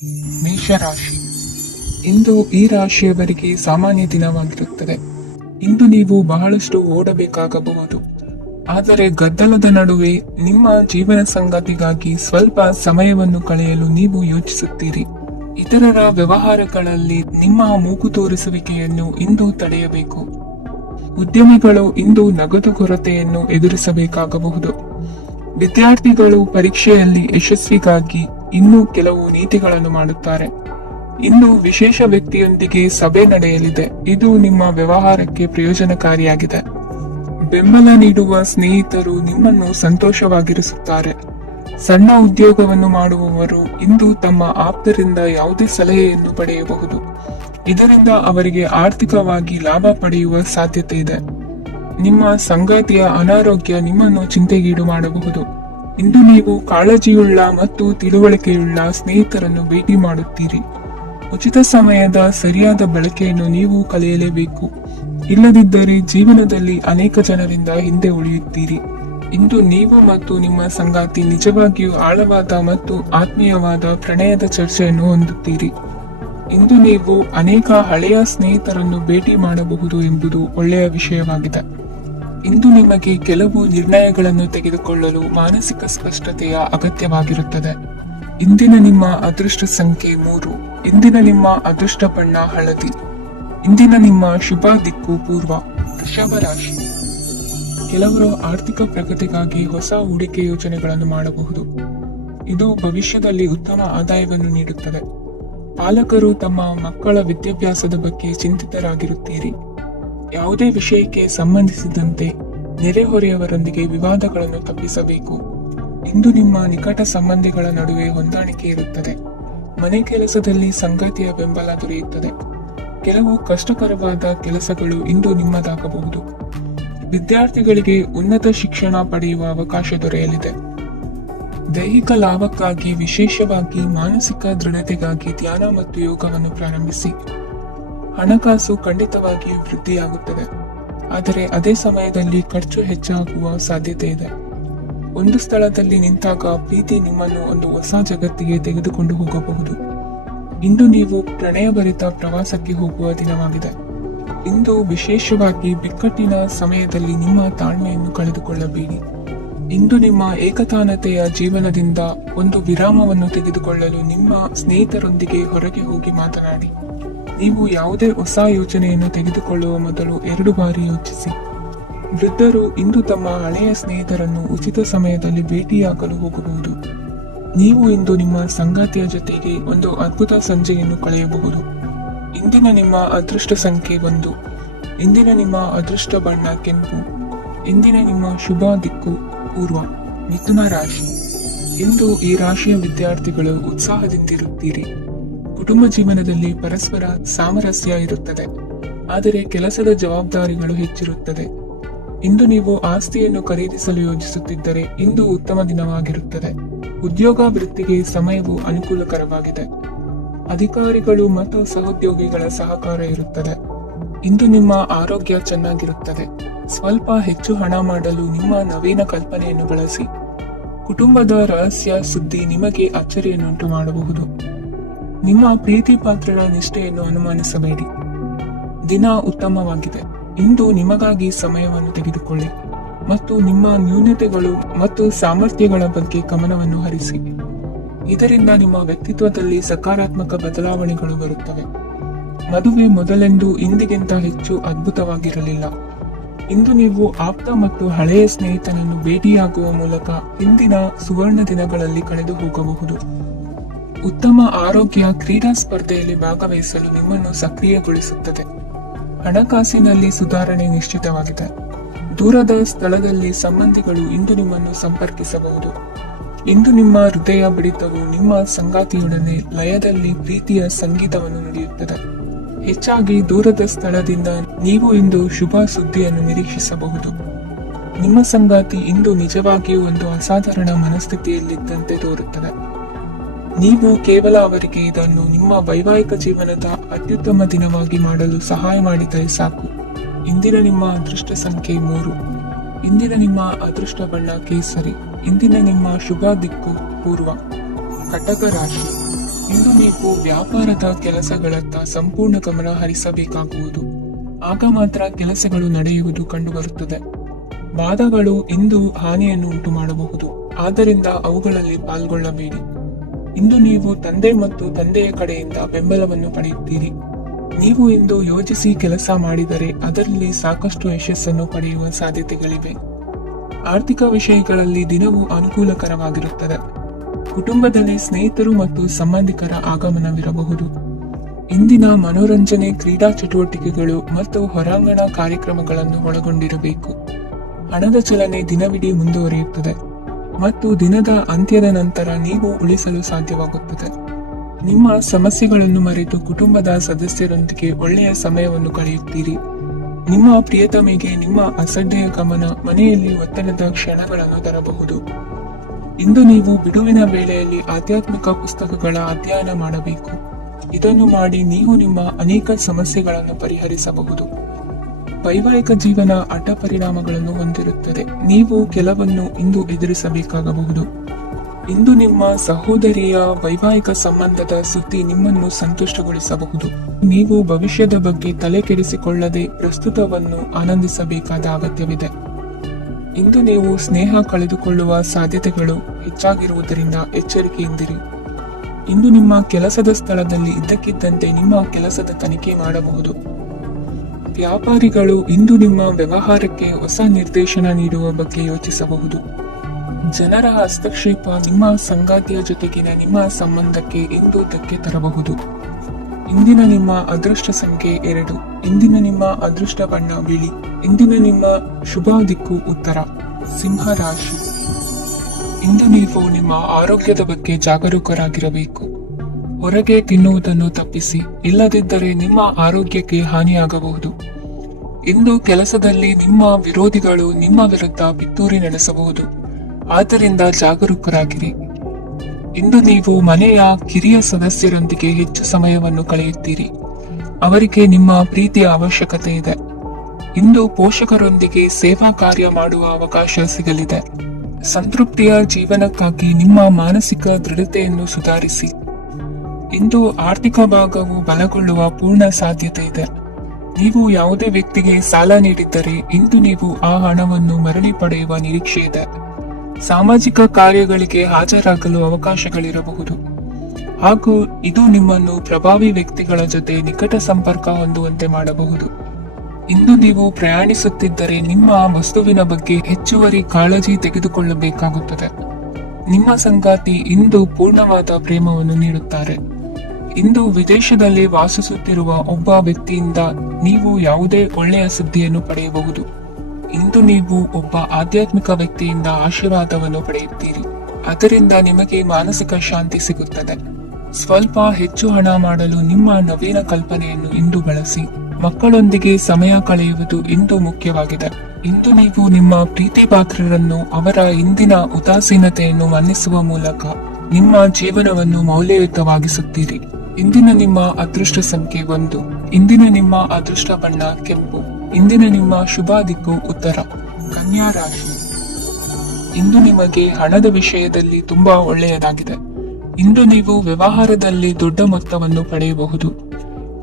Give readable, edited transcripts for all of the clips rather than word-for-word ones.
ಮೇಷರಾಶಿ. ಇಂದು ಈ ರಾಶಿಯವರಿಗೆ ಸಾಮಾನ್ಯ ದಿನವಾಗಿರುತ್ತದೆ. ಇಂದು ನೀವು ಬಹಳಷ್ಟು ಓಡಬೇಕಾಗಬಹುದು. ಆದರೆ ಗದ್ದಲದ ನಡುವೆ ನಿಮ್ಮ ಜೀವನ ಸಂಗಾತಿಗಾಗಿ ಸ್ವಲ್ಪ ಸಮಯವನ್ನು ಕಳೆಯಲು ನೀವು ಯೋಚಿಸುತ್ತೀರಿ. ಇತರರ ವ್ಯವಹಾರಗಳಲ್ಲಿ ನಿಮ್ಮ ಮೂಗು ತೋರಿಸುವಿಕೆಯನ್ನು ಇಂದು ತಡೆಯಬೇಕು. ಉದ್ಯಮಿಗಳು ಇಂದು ನಗದು ಕೊರತೆಯನ್ನು ಎದುರಿಸಬೇಕಾಗಬಹುದು. ವಿದ್ಯಾರ್ಥಿಗಳು ಪರೀಕ್ಷೆಯಲ್ಲಿ ಯಶಸ್ವಿಗಾಗಿ ಇನ್ನೂ ಕೆಲವು ನೀತಿಗಳನ್ನು ಮಾಡುತ್ತಾರೆ. ಇಂದು ವಿಶೇಷ ವ್ಯಕ್ತಿಯೊಂದಿಗೆ ಸಭೆ ನಡೆಯಲಿದೆ. ಇದು ನಿಮ್ಮ ವ್ಯವಹಾರಕ್ಕೆ ಪ್ರಯೋಜನಕಾರಿಯಾಗಿದೆ. ಬೆಂಬಲ ನೀಡುವ ಸ್ನೇಹಿತರು ನಿಮ್ಮನ್ನು ಸಂತೋಷವಾಗಿರಿಸುತ್ತಾರೆ. ಸಣ್ಣ ಉದ್ಯೋಗವನ್ನು ಮಾಡುವವರು ಇಂದು ತಮ್ಮ ಆಪ್ತರಿಂದ ಯಾವುದೇ ಸಲಹೆಯನ್ನು ಪಡೆಯಬಹುದು. ಇದರಿಂದ ಅವರಿಗೆ ಆರ್ಥಿಕವಾಗಿ ಲಾಭ ಪಡೆಯುವ ಸಾಧ್ಯತೆ ಇದೆ. ನಿಮ್ಮ ಸಂಗಾತಿಯ ಅನಾರೋಗ್ಯ ನಿಮ್ಮನ್ನು ಚಿಂತೆಗೀಡು ಮಾಡಬಹುದು. ಇಂದು ನೀವು ಕಾಳಜಿಯುಳ್ಳ ಮತ್ತು ತಿಳುವಳಿಕೆಯುಳ್ಳ ಸ್ನೇಹಿತರನ್ನು ಭೇಟಿ ಮಾಡುತ್ತೀರಿ. ಉಚಿತ ಸಮಯದ ಸರಿಯಾದ ಬಳಕೆಯನ್ನು ನೀವು ಕಲಿಯಲೇಬೇಕು. ಇಲ್ಲದಿದ್ದರೆ ಜೀವನದಲ್ಲಿ ಅನೇಕ ಜನರಿಂದ ಹಿಂದೆ ಉಳಿಯುತ್ತೀರಿ. ಇಂದು ನೀವು ಮತ್ತು ನಿಮ್ಮ ಸಂಗಾತಿ ನಿಜವಾಗಿಯೂ ಆಳವಾದ ಮತ್ತು ಆತ್ಮೀಯವಾದ ಪ್ರಣಯದ ಚರ್ಚೆಯನ್ನು ಹೊಂದುತ್ತೀರಿ. ಇಂದು ನೀವು ಅನೇಕ ಹಳೆಯ ಸ್ನೇಹಿತರನ್ನು ಭೇಟಿ ಮಾಡಬಹುದು ಎಂಬುದು ಒಳ್ಳೆಯ ವಿಷಯವಾಗಿದೆ. ಇಂದು ನಿಮಗೆ ಕೆಲವು ನಿರ್ಣಯಗಳನ್ನು ತೆಗೆದುಕೊಳ್ಳಲು ಮಾನಸಿಕ ಸ್ಪಷ್ಟತೆಯ ಅಗತ್ಯವಾಗಿರುತ್ತದೆ. ಇಂದಿನ ನಿಮ್ಮ ಅದೃಷ್ಟ ಸಂಖ್ಯೆ 3. ಇಂದಿನ ನಿಮ್ಮ ಅದೃಷ್ಟ ಬಣ್ಣ ಹಳದಿ. ಇಂದಿನ ನಿಮ್ಮ ಶುಭ ದಿಕ್ಕು ಪೂರ್ವ. ವೃಷಭ ರಾಶಿ. ಕೆಲವರು ಆರ್ಥಿಕ ಪ್ರಗತಿಗಾಗಿ ಹೊಸ ಹೂಡಿಕೆ ಯೋಜನೆಗಳನ್ನು ಮಾಡಬಹುದು. ಇದು ಭವಿಷ್ಯದಲ್ಲಿ ಉತ್ತಮ ಆದಾಯವನ್ನು ನೀಡುತ್ತದೆ. ಪಾಲಕರು ತಮ್ಮ ಮಕ್ಕಳ ವಿದ್ಯಾಭ್ಯಾಸದ ಬಗ್ಗೆ ಚಿಂತಿತರಾಗಿರುತ್ತೀರಿ. ಯಾವುದೇ ವಿಷಯಕ್ಕೆ ಸಂಬಂಧಿಸಿದಂತೆ ನೆರೆಹೊರೆಯವರೊಂದಿಗೆ ವಿವಾದಗಳನ್ನು ತಪ್ಪಿಸಬೇಕು. ಇಂದು ನಿಮ್ಮ ನಿಕಟ ಸಂಬಂಧಿಗಳ ನಡುವೆ ಹೊಂದಾಣಿಕೆ ಇರುತ್ತದೆ. ಮನೆ ಕೆಲಸದಲ್ಲಿ ಸಂಗಾತಿಯ ಬೆಂಬಲ ದೊರೆಯುತ್ತದೆ. ಕೆಲವು ಕಷ್ಟಕರವಾದ ಕೆಲಸಗಳು ಇಂದು ನಿಮ್ಮದಾಗಬಹುದು. ವಿದ್ಯಾರ್ಥಿಗಳಿಗೆ ಉನ್ನತ ಶಿಕ್ಷಣ ಪಡೆಯುವ ಅವಕಾಶ ದೊರೆಯಲಿದೆ. ದೈಹಿಕ ಲಾಭಕ್ಕಾಗಿ, ವಿಶೇಷವಾಗಿ ಮಾನಸಿಕ ದೃಢತೆಗಾಗಿ ಧ್ಯಾನ ಮತ್ತು ಯೋಗವನ್ನು ಪ್ರಾರಂಭಿಸಿ. ಹಣಕಾಸು ಖಂಡಿತವಾಗಿಯೂ ವೃದ್ಧಿಯಾಗುತ್ತದೆ, ಆದರೆ ಅದೇ ಸಮಯದಲ್ಲಿ ಖರ್ಚು ಹೆಚ್ಚಾಗುವ ಸಾಧ್ಯತೆ ಇದೆ. ಒಂದು ಸ್ಥಳದಲ್ಲಿ ನಿಂತಾಗ ಪ್ರೀತಿ ನಿಮ್ಮನ್ನು ಒಂದು ಹೊಸ ಜಗತ್ತಿಗೆ ತೆಗೆದುಕೊಂಡು ಹೋಗಬಹುದು. ಇಂದು ನೀವು ಪ್ರಣಯಭರಿತ ಪ್ರವಾಸಕ್ಕೆ ಹೋಗುವ ದಿನವಾಗಿದೆ. ಇಂದು ವಿಶೇಷವಾಗಿ ಬಿಕ್ಕಟ್ಟಿನ ಸಮಯದಲ್ಲಿ ನಿಮ್ಮ ತಾಳ್ಮೆಯನ್ನು ಕಳೆದುಕೊಳ್ಳಬೇಡಿ. ಇಂದು ನಿಮ್ಮ ಏಕತಾನತೆಯ ಜೀವನದಿಂದ ಒಂದು ವಿರಾಮವನ್ನು ತೆಗೆದುಕೊಳ್ಳಲು ನಿಮ್ಮ ಸ್ನೇಹಿತರೊಂದಿಗೆ ಹೊರಗೆ ಹೋಗಿ ಮಾತನಾಡಿ. ನೀವು ಯಾವುದೇ ಹೊಸ ಯೋಚನೆಯನ್ನು ತೆಗೆದುಕೊಳ್ಳುವ ಮೊದಲು 2 ಬಾರಿ ಯೋಚಿಸಿ. ವೃದ್ಧರು ಇಂದು ತಮ್ಮ ಹಳೆಯ ಸ್ನೇಹಿತರನ್ನು ಉಚಿತ ಸಮಯದಲ್ಲಿ ಭೇಟಿಯಾಗಲು ಹೋಗಬಹುದು. ನೀವು ಇಂದು ನಿಮ್ಮ ಸಂಗಾತಿಯ ಜೊತೆಗೆ ಒಂದು ಅದ್ಭುತ ಸಂಜೆಯನ್ನು ಕಳೆಯಬಹುದು. ಇಂದಿನ ನಿಮ್ಮ ಅದೃಷ್ಟ ಸಂಖ್ಯೆ 1. ಇಂದಿನ ನಿಮ್ಮ ಅದೃಷ್ಟ ಬಣ್ಣ ಕೆಂಪು. ಇಂದಿನ ನಿಮ್ಮ ಶುಭ ದಿಕ್ಕು ಪೂರ್ವ. ಮಿಥುನ ರಾಶಿ. ಇಂದು ಈ ರಾಶಿಯ ವಿದ್ಯಾರ್ಥಿಗಳು ಉತ್ಸಾಹದಿಂದಿರುತ್ತೀರಿ. ಕುಟುಂಬ ಜೀವನದಲ್ಲಿ ಪರಸ್ಪರ ಸಾಮರಸ್ಯ ಇರುತ್ತದೆ, ಆದರೆ ಕೆಲಸದ ಜವಾಬ್ದಾರಿಗಳು ಹೆಚ್ಚಿರುತ್ತದೆ. ಇಂದು ನೀವು ಆಸ್ತಿಯನ್ನು ಖರೀದಿಸಲು ಯೋಜಿಸುತ್ತಿದ್ದರೆ ಇಂದು ಉತ್ತಮ ದಿನವಾಗಿರುತ್ತದೆ. ಉದ್ಯೋಗ ವೃತ್ತಿಗೆ ಸಮಯವು ಅನುಕೂಲಕರವಾಗಿದೆ. ಅಧಿಕಾರಿಗಳು ಮತ್ತು ಸಹೋದ್ಯೋಗಿಗಳ ಸಹಕಾರ ಇರುತ್ತದೆ. ಇಂದು ನಿಮ್ಮ ಆರೋಗ್ಯ ಚೆನ್ನಾಗಿರುತ್ತದೆ. ಸ್ವಲ್ಪ ಹೆಚ್ಚು ಹಣ ಮಾಡಲು ನಿಮ್ಮ ನವೀನ ಕಲ್ಪನೆಯನ್ನು ಬಳಸಿ. ಕುಟುಂಬದ ರಹಸ್ಯ ಸುದ್ದಿ ನಿಮಗೆ ಅಚ್ಚರಿಯನ್ನುಂಟು ಮಾಡಬಹುದು. ನಿಮ್ಮ ಪ್ರೀತಿ ಪಾತ್ರರ ನಿಷ್ಠೆಯನ್ನು ಅನುಮಾನಿಸಬೇಡಿ. ದಿನ ಉತ್ತಮವಾಗಿದೆ. ಇಂದು ನಿಮಗಾಗಿ ಸಮಯವನ್ನು ತೆಗೆದುಕೊಳ್ಳಿ ಮತ್ತು ನಿಮ್ಮ ನ್ಯೂನತೆಗಳು ಮತ್ತು ಸಾಮರ್ಥ್ಯಗಳ ಬಗ್ಗೆ ಗಮನವನ್ನು ಹರಿಸಿ. ಇದರಿಂದ ನಿಮ್ಮ ವ್ಯಕ್ತಿತ್ವದಲ್ಲಿ ಸಕಾರಾತ್ಮಕ ಬದಲಾವಣೆಗಳು ಬರುತ್ತವೆ. ಮದುವೆ ಮೊದಲೆಂದು ಇಂದಿಗಿಂತ ಹೆಚ್ಚು ಅದ್ಭುತವಾಗಿರಲಿಲ್ಲ. ಇಂದು ನೀವು ಆಪ್ತ ಮತ್ತು ಹಳೆಯ ಸ್ನೇಹಿತನನ್ನು ಭೇಟಿಯಾಗುವ ಮೂಲಕ ಹಿಂದಿನ ಸುವರ್ಣ ದಿನಗಳಲ್ಲಿ ಕಳೆದು ಹೋಗಬಹುದು. ಉತ್ತಮ ಆರೋಗ್ಯ ಕ್ರೀಡಾ ಸ್ಪರ್ಧೆಯಲ್ಲಿ ಭಾಗವಹಿಸಲು ನಿಮ್ಮನ್ನು ಸಕ್ರಿಯಗೊಳಿಸುತ್ತದೆ. ಹಣಕಾಸಿನಲ್ಲಿ ಸುಧಾರಣೆ ನಿಶ್ಚಿತವಾಗಿದೆ. ದೂರದ ಸ್ಥಳದಲ್ಲಿ ಸಂಬಂಧಿಗಳು ಇಂದು ನಿಮ್ಮನ್ನು ಸಂಪರ್ಕಿಸಬಹುದು. ಇಂದು ನಿಮ್ಮ ಹೃದಯ ಬಡಿತವು ನಿಮ್ಮ ಸಂಗಾತಿಯೊಡನೆ ಲಯದಲ್ಲಿ ಪ್ರೀತಿಯ ಸಂಗೀತವನ್ನು ನುಡಿಯುತ್ತದೆ. ಹೆಚ್ಚಾಗಿ ದೂರದ ಸ್ಥಳದಿಂದ ನೀವು ಇಂದು ಶುಭ ಸುದ್ದಿಯನ್ನು ನಿರೀಕ್ಷಿಸಬಹುದು. ನಿಮ್ಮ ಸಂಗಾತಿ ಇಂದು ನಿಜವಾಗಿಯೂ ಒಂದು ಅಸಾಧಾರಣ ಮನಸ್ಥಿತಿಯಲ್ಲಿದ್ದಂತೆ ತೋರುತ್ತದೆ. ನೀವು ಕೇವಲ ಅವರಿಗೆ ಇದನ್ನು ನಿಮ್ಮ ವೈವಾಹಿಕ ಜೀವನದ ಅತ್ಯುತ್ತಮ ದಿನವಾಗಿ ಮಾಡಲು ಸಹಾಯ ಮಾಡಿದರೆ ಸಾಕು. ಇಂದಿನ ನಿಮ್ಮ ಅದೃಷ್ಟ ಸಂಖ್ಯೆ 3. ಇಂದಿನ ನಿಮ್ಮ ಅದೃಷ್ಟ ಬಣ್ಣ ಕೇಸರಿ. ಇಂದಿನ ನಿಮ್ಮ ಶುಭ ದಿಕ್ಕು ಪೂರ್ವ. ಕಟಕ ರಾಶಿ. ಇಂದು ನೀವು ವ್ಯಾಪಾರದ ಕೆಲಸಗಳತ್ತ ಸಂಪೂರ್ಣ ಗಮನ ಹರಿಸಬೇಕಾಗುವುದು. ಆಗ ಮಾತ್ರ ಕೆಲಸಗಳು ನಡೆಯುವುದು ಕಂಡುಬರುತ್ತದೆ. ವಾದಗಳು ಇಂದು ಹಾನಿಯನ್ನು ಉಂಟು ಮಾಡಬಹುದು, ಆದ್ದರಿಂದ ಅವುಗಳಲ್ಲಿ ಪಾಲ್ಗೊಳ್ಳಬೇಡಿ. ಇಂದು ನೀವು ತಂದೆ ಮತ್ತು ತಂದೆಯ ಕಡೆಯಿಂದ ಬೆಂಬಲವನ್ನು ಪಡೆಯುತ್ತೀರಿ. ನೀವು ಇಂದು ಯೋಜಿಸಿ ಕೆಲಸ ಮಾಡಿದರೆ ಅದರಲ್ಲಿ ಸಾಕಷ್ಟು ಯಶಸ್ಸನ್ನು ಪಡೆಯುವ ಸಾಧ್ಯತೆಗಳಿವೆ. ಆರ್ಥಿಕ ವಿಷಯಗಳಲ್ಲಿ ದಿನವೂ ಅನುಕೂಲಕರವಾಗಿರುತ್ತದೆ. ಕುಟುಂಬದಲ್ಲಿ ಸ್ನೇಹಿತರು ಮತ್ತು ಸಂಬಂಧಿಕರ ಆಗಮನವಿರಬಹುದು. ಇಂದಿನ ಮನೋರಂಜನೆ ಕ್ರೀಡಾ ಚಟುವಟಿಕೆಗಳು ಮತ್ತು ಹೊರಾಂಗಣ ಕಾರ್ಯಕ್ರಮಗಳನ್ನು ಒಳಗೊಂಡಿರಬೇಕು. ಹಣದ ಚಲನೆ ದಿನವಿಡೀ ಮುಂದುವರಿಯುತ್ತದೆ ಮತ್ತು ದಿನದ ಅಂತ್ಯದ ನಂತರ ನೀವು ಉಳಿಸಲು ಸಾಧ್ಯವಾಗುತ್ತದೆ. ನಿಮ್ಮ ಸಮಸ್ಯೆಗಳನ್ನು ಮರೆತು ಕುಟುಂಬದ ಸದಸ್ಯರೊಂದಿಗೆ ಒಳ್ಳೆಯ ಸಮಯವನ್ನು ಕಳೆಯುತ್ತೀರಿ. ನಿಮ್ಮ ಪ್ರಿಯತಮೆಗೆ ನಿಮ್ಮ ಅಸಡ್ಡೆಯ ಗಮನ ಮನೆಯಲ್ಲಿ ಒತ್ತಡದ ಕ್ಷಣಗಳನ್ನು ತರಬಹುದು. ಇಂದು ನೀವು ಬಿಡುವಿನ ವೇಳೆಯಲ್ಲಿ ಆಧ್ಯಾತ್ಮಿಕ ಪುಸ್ತಕಗಳ ಅಧ್ಯಯನ ಮಾಡಬೇಕು. ಇದನ್ನು ಮಾಡಿ ನೀವು ನಿಮ್ಮ ಅನೇಕ ಸಮಸ್ಯೆಗಳನ್ನು ಪರಿಹರಿಸಬಹುದು. ವೈವಾಹಿಕ ಜೀವನ ಅಡ್ಡ ಪರಿಣಾಮಗಳನ್ನು ಹೊಂದಿರುತ್ತದೆ. ನೀವು ಕೆಲವನ್ನು ಇಂದು ಎದುರಿಸಬೇಕಾಗಬಹುದು. ಇಂದು ನಿಮ್ಮ ಸಹೋದರಿಯ ವೈವಾಹಿಕ ಸಂಬಂಧದ ಸುದ್ದಿ ನಿಮ್ಮನ್ನು ಸಂತುಷ್ಟಗೊಳಿಸಬಹುದು. ನೀವು ಭವಿಷ್ಯದ ಬಗ್ಗೆ ತಲೆ ಕೆಡಿಸಿಕೊಳ್ಳದೆ ಪ್ರಸ್ತುತವನ್ನು ಆನಂದಿಸಬೇಕಾದ ಅಗತ್ಯವಿದೆ. ಇಂದು ನೀವು ಸ್ನೇಹ ಕಳೆದುಕೊಳ್ಳುವ ಸಾಧ್ಯತೆಗಳು ಹೆಚ್ಚಾಗಿರುವುದರಿಂದ ಎಚ್ಚರಿಕೆಯಿಂದಿರಿ. ಇಂದು ನಿಮ್ಮ ಕೆಲಸದ ಸ್ಥಳದಲ್ಲಿ ಇದ್ದಕ್ಕಿದ್ದಂತೆ ನಿಮ್ಮ ಕೆಲಸದ ತನಿಖೆ ಮಾಡಬಹುದು. ವ್ಯಾಪಾರಿಗಳು ಇಂದು ನಿಮ್ಮ ವ್ಯವಹಾರಕ್ಕೆ ಹೊಸ ನಿರ್ದೇಶನ ನೀಡುವ ಬಗ್ಗೆ ಯೋಚಿಸಬಹುದು. ಜನರ ಹಸ್ತಕ್ಷೇಪ ನಿಮ್ಮ ಸಂಗಾತಿಯ ಜೊತೆಗಿನ ನಿಮ್ಮ ಸಂಬಂಧಕ್ಕೆ ಇಂದು ಧಕ್ಕೆ ತರಬಹುದು. ಇಂದಿನ ನಿಮ್ಮ ಅದೃಷ್ಟ ಸಂಖ್ಯೆ 2. ಇಂದಿನ ನಿಮ್ಮ ಅದೃಷ್ಟ ಬಣ್ಣ ಬಿಳಿ. ಇಂದಿನ ನಿಮ್ಮ ಶುಭ ದಿಕ್ಕು ಉತ್ತರ. ಸಿಂಹ ರಾಶಿ. ಇಂದು ನೀವು ನಿಮ್ಮ ಆರೋಗ್ಯದ ಬಗ್ಗೆ ಜಾಗರೂಕರಾಗಿರಬೇಕು. ಹೊರಗೆ ತಿನ್ನುವುದನ್ನು ತಪ್ಪಿಸಿ, ಇಲ್ಲದಿದ್ದರೆ ನಿಮ್ಮ ಆರೋಗ್ಯಕ್ಕೆ ಹಾನಿಯಾಗಬಹುದು. ಇಂದು ಕೆಲಸದಲ್ಲಿ ನಿಮ್ಮ ವಿರೋಧಿಗಳು ನಿಮ್ಮ ವಿರುದ್ಧ ಪಿತೂರಿ ನಡೆಸಬಹುದು, ಆದ್ದರಿಂದ ಜಾಗರೂಕರಾಗಿರಿ. ಇಂದು ನೀವು ಮನೆಯ ಕಿರಿಯ ಸದಸ್ಯರೊಂದಿಗೆ ಹೆಚ್ಚು ಸಮಯವನ್ನು ಕಳೆಯುತ್ತೀರಿ. ಅವರಿಗೆ ನಿಮ್ಮ ಪ್ರೀತಿಯ ಅವಶ್ಯಕತೆ ಇದೆ. ಇಂದು ಪೋಷಕರೊಂದಿಗೆ ಸೇವಾ ಕಾರ್ಯ ಮಾಡುವ ಅವಕಾಶ ಸಿಗಲಿದೆ. ಸಂತೃಪ್ತಿಯ ಜೀವನಕ್ಕಾಗಿ ನಿಮ್ಮ ಮಾನಸಿಕ ದೃಢತೆಯನ್ನು ಸುಧಾರಿಸಿ. ಇಂದು ಆರ್ಥಿಕ ಭಾಗವು ಬಲಗೊಳ್ಳುವ ಪೂರ್ಣ ಸಾಧ್ಯತೆ ಇದೆ. ನೀವು ಯಾವುದೇ ವ್ಯಕ್ತಿಗೆ ಸಾಲ ನೀಡಿದ್ದರೆ ಇಂದು ನೀವು ಆ ಹಣವನ್ನು ಮರಳಿ ಪಡೆಯುವ ನಿರೀಕ್ಷೆ ಇದೆ. ಸಾಮಾಜಿಕ ಕಾರ್ಯಗಳಿಗೆ ಹಾಜರಾಗಲು ಅವಕಾಶಗಳಿರಬಹುದು ಹಾಗೂ ಇದು ನಿಮ್ಮನ್ನು ಪ್ರಭಾವಿ ವ್ಯಕ್ತಿಗಳ ಜೊತೆ ನಿಕಟ ಸಂಪರ್ಕ ಹೊಂದುವಂತೆ ಮಾಡಬಹುದು. ಇಂದು ನೀವು ಪ್ರಯಾಣಿಸುತ್ತಿದ್ದರೆ ನಿಮ್ಮ ವಸ್ತುವಿನ ಬಗ್ಗೆ ಹೆಚ್ಚುವರಿ ಕಾಳಜಿ ತೆಗೆದುಕೊಳ್ಳಬೇಕಾಗುತ್ತದೆ. ನಿಮ್ಮ ಸಂಗಾತಿ ಇಂದು ಪೂರ್ಣವಾದ ಪ್ರೇಮವನ್ನು ನೀಡುತ್ತಾರೆ. ಇಂದು ವಿದೇಶದಲ್ಲಿ ವಾಸಿಸುತ್ತಿರುವ ಒಬ್ಬ ವ್ಯಕ್ತಿಯಿಂದ ನೀವು ಯಾವುದೇ ಒಳ್ಳೆಯ ಸುದ್ದಿಯನ್ನು ಪಡೆಯಬಹುದು. ಇಂದು ನೀವು ಒಬ್ಬ ಆಧ್ಯಾತ್ಮಿಕ ವ್ಯಕ್ತಿಯಿಂದ ಆಶೀರ್ವಾದವನ್ನು ಪಡೆಯುತ್ತೀರಿ. ಅದರಿಂದ ನಿಮಗೆ ಮಾನಸಿಕ ಶಾಂತಿ ಸಿಗುತ್ತದೆ. ಸ್ವಲ್ಪ ಹೆಚ್ಚು ಹಣ ಮಾಡಲು ನಿಮ್ಮ ನವೀನ ಕಲ್ಪನೆಯನ್ನು ಇಂದು ಬಳಸಿ. ಮಕ್ಕಳೊಂದಿಗೆ ಸಮಯ ಕಳೆಯುವುದು ಇಂದು ಮುಖ್ಯವಾಗಿದೆ. ಇಂದು ನೀವು ನಿಮ್ಮ ಪ್ರೀತಿ ಪಾತ್ರರನ್ನು ಅವರ ಇಂದಿನ ಉದಾಸೀನತೆಯನ್ನು ಮನ್ನಿಸುವ ಮೂಲಕ ನಿಮ್ಮ ಜೀವನವನ್ನು ಮೌಲ್ಯಯುತವಾಗಿಸುತ್ತೀರಿ. ಇಂದಿನ ನಿಮ್ಮ ಅದೃಷ್ಟ ಸಂಖ್ಯೆ 1. ಇಂದಿನ ನಿಮ್ಮ ಅದೃಷ್ಟ ಬಣ್ಣ ಕೆಂಪು. ಇಂದಿನ ನಿಮ್ಮ ಶುಭ ದಿಕ್ಕು ಉತ್ತರ. ಕನ್ಯಾ ರಾಶಿ. ಇಂದು ನಿಮಗೆ ಹಣದ ವಿಷಯದಲ್ಲಿ ತುಂಬಾ ಒಳ್ಳೆಯದಾಗಿದೆ. ಇಂದು ನೀವು ವ್ಯವಹಾರದಲ್ಲಿ ದೊಡ್ಡ ಮೊತ್ತವನ್ನು ಪಡೆಯಬಹುದು.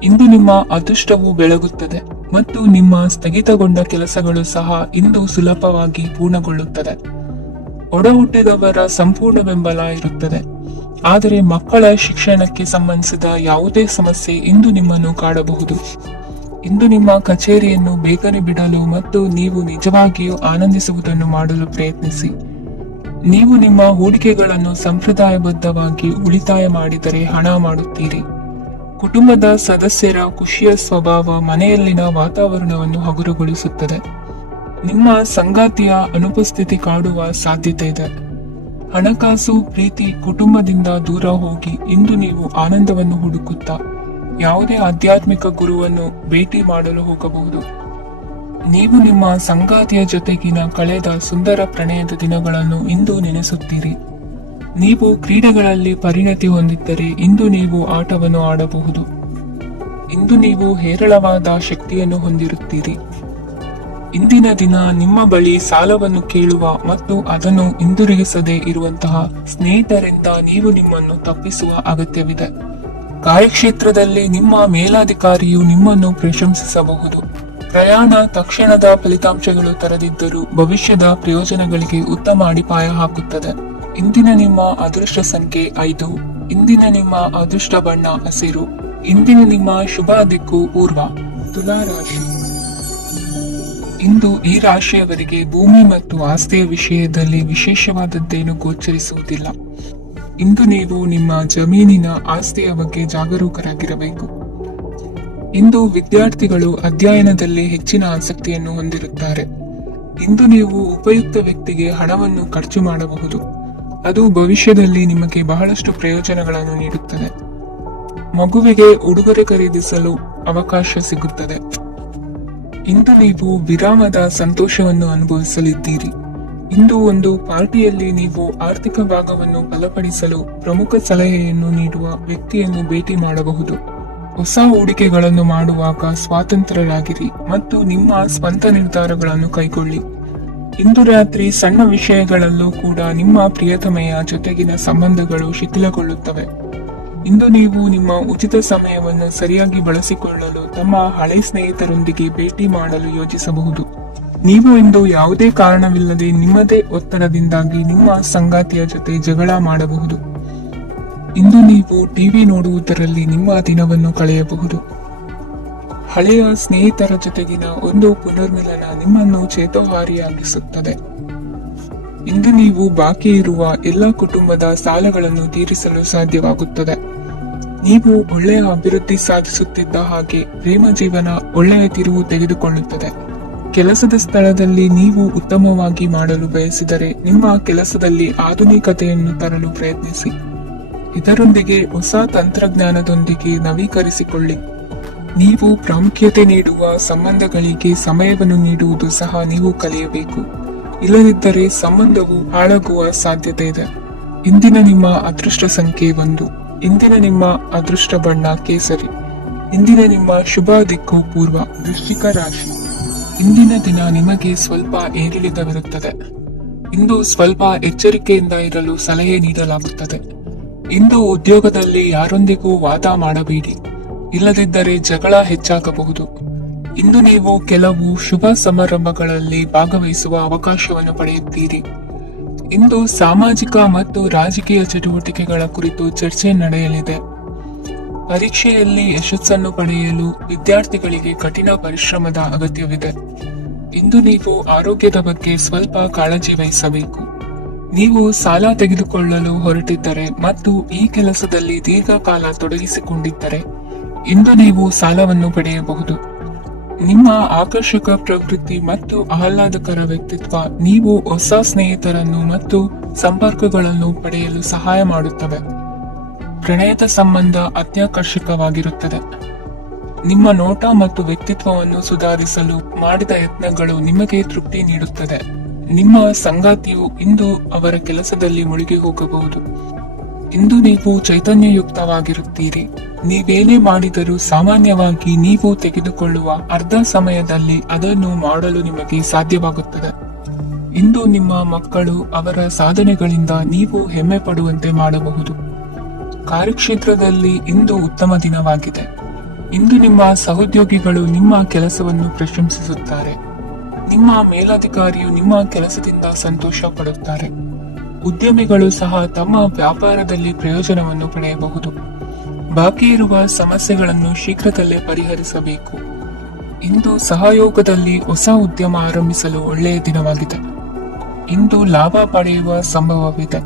ಇಂದು ನಿಮ್ಮ ಅದೃಷ್ಟವು ಬೆಳಗುತ್ತದೆ ಮತ್ತು ನಿಮ್ಮ ಸ್ಥಗಿತಗೊಂಡ ಕೆಲಸಗಳು ಸಹ ಇಂದು ಸುಲಭವಾಗಿ ಪೂರ್ಣಗೊಳ್ಳುತ್ತದೆ. ಒಡಹುಟ್ಟಿದವರ ಸಂಪೂರ್ಣ ಬೆಂಬಲ ಇರುತ್ತದೆ. ಆದರೆ ಮಕ್ಕಳ ಶಿಕ್ಷಣಕ್ಕೆ ಸಂಬಂಧಿಸಿದ ಯಾವುದೇ ಸಮಸ್ಯೆ ಇಂದು ನಿಮ್ಮನ್ನು ಕಾಡಬಹುದು. ಇಂದು ನಿಮ್ಮ ಕಚೇರಿಯನ್ನು ಬೇಗನೆ ಬಿಡಲು ಮತ್ತು ನೀವು ನಿಜವಾಗಿಯೂ ಆನಂದಿಸುವುದನ್ನು ಮಾಡಲು ಪ್ರಯತ್ನಿಸಿ. ನೀವು ನಿಮ್ಮ ಹೂಡಿಕೆಗಳನ್ನು ಸಂಪ್ರದಾಯಬದ್ಧವಾಗಿ ಉಳಿತಾಯ ಮಾಡಿದರೆ ಹಣ ಮಾಡುತ್ತೀರಿ. ಕುಟುಂಬದ ಸದಸ್ಯರ ಖುಷಿಯ ಸ್ವಭಾವ ಮನೆಯಲ್ಲಿನ ವಾತಾವರಣವನ್ನು ಹಗುರಗೊಳಿಸುತ್ತದೆ. ನಿಮ್ಮ ಸಂಗಾತಿಯ ಅನುಪಸ್ಥಿತಿ ಕಾಡುವ ಸಾಧ್ಯತೆ ಇದೆ. ಹಣಕಾಸು, ಪ್ರೀತಿ, ಕುಟುಂಬದಿಂದ ದೂರ ಹೋಗಿ ಇಂದು ನೀವು ಆನಂದವನ್ನು ಹುಡುಕುತ್ತಾ ಯಾವುದೇ ಆಧ್ಯಾತ್ಮಿಕ ಗುರುವನ್ನು ಭೇಟಿ ಮಾಡಲು ಹೋಗಬಹುದು. ನೀವು ನಿಮ್ಮ ಸಂಗಾತಿಯ ಜೊತೆಗಿನ ಕಳೆದ ಸುಂದರ ಪ್ರಣಯದ ದಿನಗಳನ್ನು ಇಂದು ನೆನೆಸುತ್ತೀರಿ. ನೀವು ಕ್ರೀಡೆಗಳಲ್ಲಿ ಪರಿಣತಿ ಹೊಂದಿದ್ದರೆ ಇಂದು ನೀವು ಆಟವನ್ನು ಆಡಬಹುದು. ಇಂದು ನೀವು ಹೇರಳವಾದ ಶಕ್ತಿಯನ್ನು ಹೊಂದಿರುತ್ತೀರಿ. ಇಂದಿನ ದಿನ ನಿಮ್ಮ ಬಳಿ ಸಾಲವನ್ನು ಕೇಳುವ ಮತ್ತು ಅದನ್ನು ಹಿಂದಿರುಗಿಸದೇ ಇರುವಂತಹ ಸ್ನೇಹಿತರಿಂದ ನೀವು ನಿಮ್ಮನ್ನು ತಪ್ಪಿಸುವ ಅಗತ್ಯವಿದೆ. ಕಾರ್ಯಕ್ಷೇತ್ರದಲ್ಲಿ ನಿಮ್ಮ ಮೇಲಾಧಿಕಾರಿಯು ನಿಮ್ಮನ್ನು ಪ್ರಶಂಸಿಸಬಹುದು. ಪ್ರಯಾಣ ತಕ್ಷಣದ ಫಲಿತಾಂಶಗಳು ತರದಿದ್ದರೂ ಭವಿಷ್ಯದ ಪ್ರಯೋಜನಗಳಿಗೆ ಉತ್ತಮ ಅಡಿಪಾಯ ಹಾಕುತ್ತದೆ. ಇಂದಿನ ನಿಮ್ಮ ಅದೃಷ್ಟ ಸಂಖ್ಯೆ 5. ಇಂದಿನ ನಿಮ್ಮ ಅದೃಷ್ಟ ಬಣ್ಣ ಹಸಿರು. ಇಂದಿನ ನಿಮ್ಮ ಶುಭ ದಿಕ್ಕು ಪೂರ್ವ. ತುಲಾ ರಾಶಿ. ಇಂದು ಈ ರಾಶಿಯವರಿಗೆ ಭೂಮಿ ಮತ್ತು ಆಸ್ತಿಯ ವಿಷಯದಲ್ಲಿ ವಿಶೇಷವಾದದ್ದೇನು ಗೋಚರಿಸುವುದಿಲ್ಲ. ಇಂದು ನೀವು ನಿಮ್ಮ ಜಮೀನಿನ ಆಸ್ತಿಯ ಬಗ್ಗೆ ಜಾಗರೂಕರಾಗಿರಬೇಕು. ಇಂದು ವಿದ್ಯಾರ್ಥಿಗಳು ಅಧ್ಯಯನದಲ್ಲಿ ಹೆಚ್ಚಿನ ಆಸಕ್ತಿಯನ್ನು ಹೊಂದಿರುತ್ತಾರೆ. ಇಂದು ನೀವು ಉಪಯುಕ್ತ ವ್ಯಕ್ತಿಗೆ ಹಣವನ್ನು ಖರ್ಚು ಮಾಡಬಹುದು. ಅದು ಭವಿಷ್ಯದಲ್ಲಿ ನಿಮಗೆ ಬಹಳಷ್ಟು ಪ್ರಯೋಜನಗಳನ್ನು ನೀಡುತ್ತದೆ. ಮಗುವಿಗೆ ಉಡುಗೊರೆ ಖರೀದಿಸಲು ಅವಕಾಶ ಸಿಗುತ್ತದೆ. ಇಂದು ನೀವು ವಿರಾಮದ ಸಂತೋಷವನ್ನು ಅನುಭವಿಸಲಿದ್ದೀರಿ. ಇಂದು ಒಂದು ಪಾರ್ಟಿಯಲ್ಲಿ ನೀವು ಆರ್ಥಿಕ ಭಾಗವನ್ನು ಬಲಪಡಿಸಲು ಪ್ರಮುಖ ಸಲಹೆಯನ್ನು ನೀಡುವ ವ್ಯಕ್ತಿಯನ್ನು ಭೇಟಿ ಮಾಡಬಹುದು. ಹೊಸ ಹೂಡಿಕೆಗಳನ್ನು ಮಾಡುವಾಗ ಸ್ವಾತಂತ್ರ್ಯರಾಗಿರಿ ಮತ್ತು ನಿಮ್ಮ ಸ್ವಂತ ನಿರ್ಧಾರಗಳನ್ನು ಕೈಗೊಳ್ಳಿ. ಇಂದು ರಾತ್ರಿ ಸಣ್ಣ ವಿಷಯಗಳಲ್ಲೂ ಕೂಡ ನಿಮ್ಮ ಪ್ರಿಯತಮೆಯ ಜೊತೆಗಿನ ಸಂಬಂಧಗಳು ಶಿಥಿಲಗೊಳ್ಳುತ್ತವೆ. ಇಂದು ನೀವು ನಿಮ್ಮ ಉಚಿತ ಸಮಯವನ್ನು ಸರಿಯಾಗಿ ಬಳಸಿಕೊಳ್ಳಲು ತಮ್ಮ ಹಳೆ ಸ್ನೇಹಿತರೊಂದಿಗೆ ಭೇಟಿ ಮಾಡಲು ಯೋಜಿಸಬಹುದು. ನೀವು ಇಂದು ಯಾವುದೇ ಕಾರಣವಿಲ್ಲದೆ ನಿಮ್ಮದೇ ಒತ್ತಡದಿಂದಾಗಿ ನಿಮ್ಮ ಸಂಗಾತಿಯ ಜೊತೆ ಜಗಳ ಮಾಡಬಹುದು. ಇಂದು ನೀವು ಟಿವಿ ನೋಡುವುದರಲ್ಲಿ ನಿಮ್ಮ ದಿನವನ್ನು ಕಳೆಯಬಹುದು. ಹಳೆಯ ಸ್ನೇಹಿತರ ಜೊತೆಗಿನ ಒಂದು ಪುನರ್ಮಿಲನ ನಿಮ್ಮನ್ನು ಚೇತೋಹಾರಿಯಾಗಿಸುತ್ತದೆ. ಇಂದು ನೀವು ಬಾಕಿ ಇರುವ ಎಲ್ಲ ಕುಟುಂಬದ ಸಾಲಗಳನ್ನು ತೀರಿಸಲು ಸಾಧ್ಯವಾಗುತ್ತದೆ. ನೀವು ಒಳ್ಳೆಯ ಅಭಿವೃದ್ಧಿ ಸಾಧಿಸುತ್ತಿದ್ದ ಹಾಗೆ ಪ್ರೇಮ ಜೀವನ ಒಳ್ಳೆಯ ತಿರುವು ತೆಗೆದುಕೊಳ್ಳುತ್ತದೆ. ಕೆಲಸದ ಸ್ಥಳದಲ್ಲಿ ನೀವು ಉತ್ತಮವಾಗಿ ಮಾಡಲು ಬಯಸಿದರೆ ನಿಮ್ಮ ಕೆಲಸದಲ್ಲಿ ಆಧುನಿಕತೆಯನ್ನು ತರಲು ಪ್ರಯತ್ನಿಸಿ. ಇದರೊಂದಿಗೆ ಹೊಸ ತಂತ್ರಜ್ಞಾನದೊಂದಿಗೆ ನವೀಕರಿಸಿಕೊಳ್ಳಿ. ನೀವು ಪ್ರಾಮುಖ್ಯತೆ ನೀಡುವ ಸಂಬಂಧಗಳಿಗೆ ಸಮಯವನ್ನು ನೀಡುವುದು ಸಹ ನೀವು ಕಲಿಯಬೇಕು. ಇಲ್ಲದಿದ್ದರೆ ಸಂಬಂಧವು ಹಾಳಾಗುವ ಸಾಧ್ಯತೆ ಇದೆ. ಇಂದಿನ ನಿಮ್ಮ ಅದೃಷ್ಟ ಸಂಖ್ಯೆ 1. ಇಂದಿನ ನಿಮ್ಮ ಅದೃಷ್ಟ ಬಣ್ಣ ಕೇಸರಿ. ಇಂದಿನ ನಿಮ್ಮ ಶುಭ ದಿಕ್ಕು ಪೂರ್ವ. ವೃಶ್ಚಿಕ ರಾಶಿ. ಇಂದಿನ ದಿನ ನಿಮಗೆ ಸ್ವಲ್ಪ ಏರಿಳಿತವಿರುತ್ತದೆ. ಇಂದು ಸ್ವಲ್ಪ ಎಚ್ಚರಿಕೆಯಿಂದ ಇರಲು ಸಲಹೆ ನೀಡಲಾಗುತ್ತದೆ. ಇಂದು ಉದ್ಯೋಗದಲ್ಲಿ ಯಾರೊಂದಿಗೂ ವಾದ ಮಾಡಬೇಡಿ, ಇಲ್ಲದಿದ್ದರೆ ಜಗಳ ಹೆಚ್ಚಾಗಬಹುದು. ಇಂದು ನೀವು ಕೆಲವು ಶುಭ ಸಮಾರಂಭಗಳಲ್ಲಿ ಭಾಗವಹಿಸುವ ಅವಕಾಶವನ್ನು ಪಡೆಯುತ್ತೀರಿ. ಇಂದು ಸಾಮಾಜಿಕ ಮತ್ತು ರಾಜಕೀಯ ಚಟುವಟಿಕೆಗಳ ಕುರಿತು ಚರ್ಚೆ ನಡೆಯಲಿದೆ. ಪರೀಕ್ಷೆಯಲ್ಲಿ ಯಶಸ್ಸನ್ನು ಪಡೆಯಲು ವಿದ್ಯಾರ್ಥಿಗಳಿಗೆ ಕಠಿಣ ಪರಿಶ್ರಮದ ಅಗತ್ಯವಿದೆ. ಇಂದು ನೀವು ಆರೋಗ್ಯದ ಬಗ್ಗೆ ಸ್ವಲ್ಪ ಕಾಳಜಿ ವಹಿಸಬೇಕು. ನೀವು ಸಾಲ ತೆಗೆದುಕೊಳ್ಳಲು ಹೊರಟಿದ್ದರೆ ಮತ್ತು ಈ ಕೆಲಸದಲ್ಲಿ ದೀರ್ಘಕಾಲ ತೊಡಗಿಸಿಕೊಂಡಿದ್ದರೆ ಇಂದು ನೀವು ಸಾಲವನ್ನು ಪಡೆಯಬಹುದು. ನಿಮ್ಮ ಆಕರ್ಷಕ ಪ್ರವೃತ್ತಿ ಮತ್ತು ಆಹ್ಲಾದಕರ ವ್ಯಕ್ತಿತ್ವ ನೀವು ಹೊಸ ಸ್ನೇಹಿತರನ್ನು ಮತ್ತು ಸಂಪರ್ಕಗಳನ್ನು ಪಡೆಯಲು ಸಹಾಯ ಮಾಡುತ್ತವೆ. ಪ್ರಣಯದ ಸಂಬಂಧ ಅತ್ಯಾಕರ್ಷಕವಾಗಿರುತ್ತದೆ. ನಿಮ್ಮ ನೋಟ ಮತ್ತು ವ್ಯಕ್ತಿತ್ವವನ್ನು ಸುಧಾರಿಸಲು ಮಾಡಿದ ಯತ್ನಗಳು ನಿಮಗೆ ತೃಪ್ತಿ ನೀಡುತ್ತದೆ. ನಿಮ್ಮ ಸಂಗಾತಿಯು ಇಂದು ಅವರ ಕೆಲಸದಲ್ಲಿ ಮುಳುಗಿ ಹೋಗಬಹುದು. ಇಂದು ನೀವು ಚೈತನ್ಯಯುಕ್ತವಾಗಿರುತ್ತೀರಿ. ನೀವೇನೇ ಮಾಡಿದರೂ ಸಾಮಾನ್ಯವಾಗಿ ನೀವು ತೆಗೆದುಕೊಳ್ಳುವ ಅರ್ಧ ಸಮಯದಲ್ಲಿ ಅದನ್ನು ಮಾಡಲು ನಿಮಗೆ ಸಾಧ್ಯವಾಗುತ್ತದೆ. ಇಂದು ನಿಮ್ಮ ಮಕ್ಕಳು ಅವರ ಸಾಧನೆಗಳಿಂದ ನೀವು ಹೆಮ್ಮೆ ಪಡುವಂತೆ ಮಾಡಬಹುದು. ಕಾರ್ಯಕ್ಷೇತ್ರದಲ್ಲಿ ಇಂದು ಉತ್ತಮ ದಿನವಾಗಿದೆ. ಇಂದು ನಿಮ್ಮ ಸಹೋದ್ಯೋಗಿಗಳು ನಿಮ್ಮ ಕೆಲಸವನ್ನು ಪ್ರಶಂಸಿಸುತ್ತಾರೆ. ನಿಮ್ಮ ಮೇಲಧಿಕಾರಿಯು ನಿಮ್ಮ ಕೆಲಸದಿಂದ ಸಂತೋಷ ಪಡುತ್ತಾರೆ. ಉದ್ಯಮಿಗಳು ಸಹ ತಮ್ಮ ವ್ಯಾಪಾರದಲ್ಲಿ ಪ್ರಯೋಜನವನ್ನು ಪಡೆಯಬಹುದು. ಬಾಕಿ ಇರುವ ಸಮಸ್ಯೆಗಳನ್ನು ಶೀಘ್ರದಲ್ಲೇ ಪರಿಹರಿಸಬೇಕು. ಇಂದು ಸಹಯೋಗದಲ್ಲಿ ಹೊಸ ಉದ್ಯಮ ಆರಂಭಿಸಲು ಒಳ್ಳೆಯ ದಿನವಾಗಿದೆ. ಇಂದು ಲಾಭ ಪಡೆಯುವ ಸಂಭವವಿದೆ.